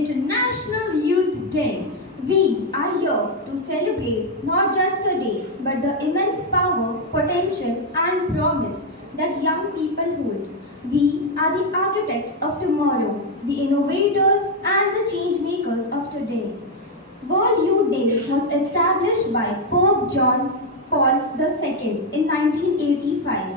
International Youth Day. We are here to celebrate not just a day, but the immense power, potential, and promise that young people hold. We are the architects of tomorrow, the innovators, and the change makers of today. World Youth Day was established by Pope John Paul II in 1985,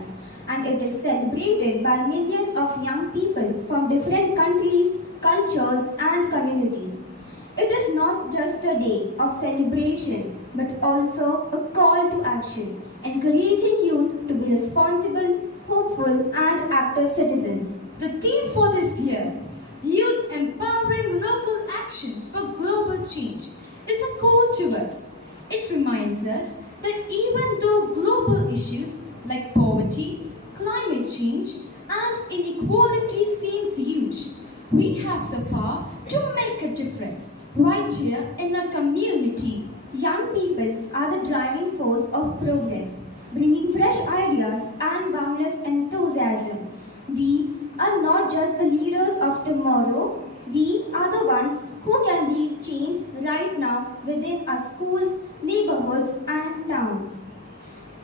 and it is celebrated by millions of young people from different countries, cultures, and communities. It is not just a day of celebration, but also a call to action, encouraging youth to be responsible, hopeful, and active citizens. The theme for this year, Youth Empowering Local Actions for Global Change, is a call to us. It reminds us that even though global issues like poverty, climate change, and inequality seems huge, we have the power to make a difference right here in our community. Young people are the driving force of progress, bringing fresh ideas and boundless enthusiasm. We are not just the leaders of tomorrow, we are the ones who can lead change right now within our schools, neighborhoods, and towns.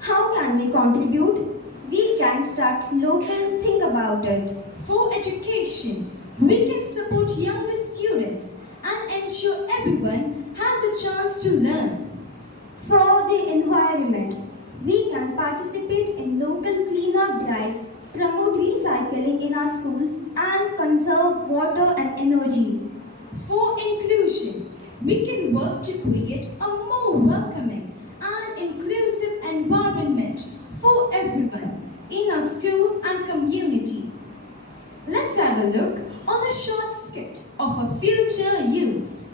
How can we contribute? We can start local, think about it. For education, we can support younger students and ensure everyone has a chance to learn. For the environment, we can participate in local cleanup drives, promote recycling in our schools, and conserve water and energy. For inclusion, we can work to create a more welcoming and inclusive environment for everyone in our school and community. Let's have a look on a short skit of our future youths.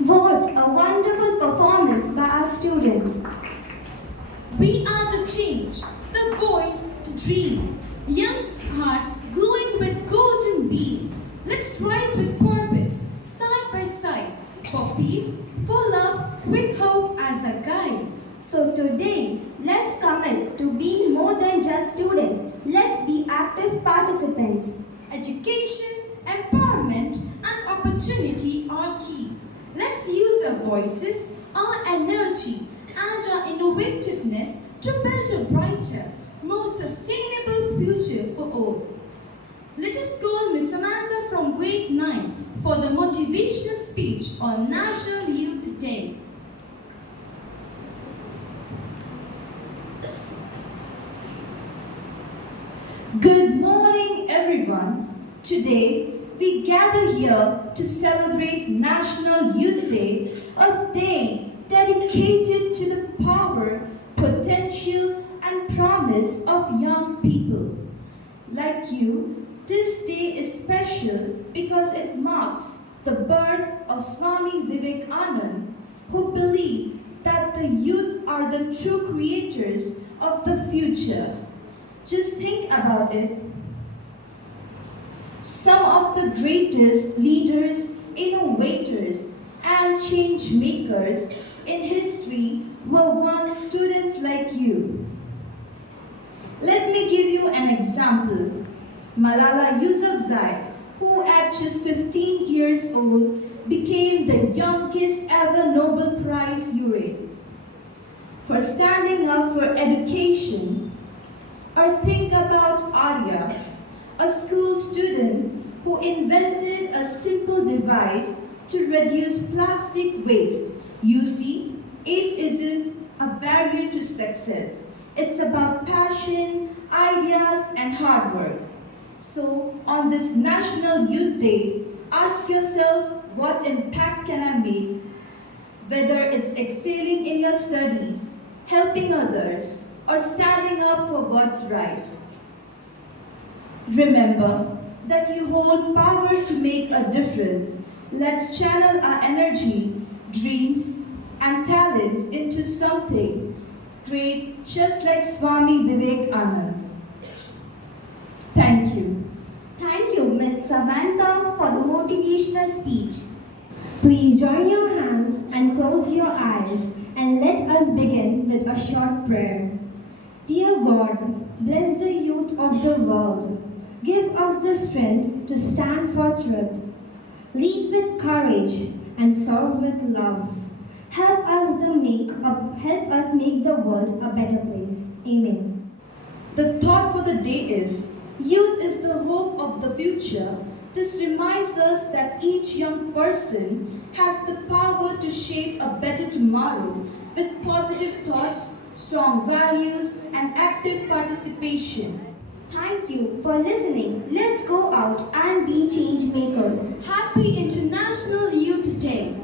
What a wonderful performance by our students. We are the change, the voice, the dream. Young hearts glowing with golden beam. Let's rise with purpose, side by side, for peace, for love, with hope as a guide. So today, let's commit to being more than just students. Let's be active participants. Education, empowerment, and opportunity are key. Let's use our voices, our energy, and our innovativeness to build a brighter, more sustainable future for all. let us call Miss Samantha from grade 9 for the motivational speech on National Youth Day. Good morning, everyone. Today, we gather here to celebrate National Youth Day, a day dedicated to the power, potential, and promise of young people. Like you, this day is special because it marks the birth of Swami Vivekananda, who believed that the youth are the true creators of the future. Just think about it. Some of the greatest leaders, innovators, and change makers in history were once students like you. Let me give you an example. Malala Yousafzai, who at just 15 years old became the youngest ever Nobel Prize laureate for standing up for education. Or think about Arya, a school student who invented a simple device to reduce plastic waste. You see, ACE isn't a barrier to success. It's about passion, ideas, and hard work. So, on this National Youth Day, ask yourself, what impact can I make? Whether it's excelling in your studies, helping others, or standing up for what's right. Remember that you hold power to make a difference. Let's channel our energy, dreams, and talents into something great, just like Swami Vivekananda. Thank you. Thank you, Miss Samantha, for the motivational speech. Please join your hands and close your eyes and let us begin with a short prayer. Dear God, bless the youth of the world. Give us the strength to stand for truth. Lead with courage and serve with love. Help us make the world a better place. Amen. The thought for the day is, youth is the hope of the future. This reminds us that each young person has the power to shape a better tomorrow with positive thoughts, strong values, and active participation. Thank you for listening. Let's go out and be change makers. Happy International Youth Day!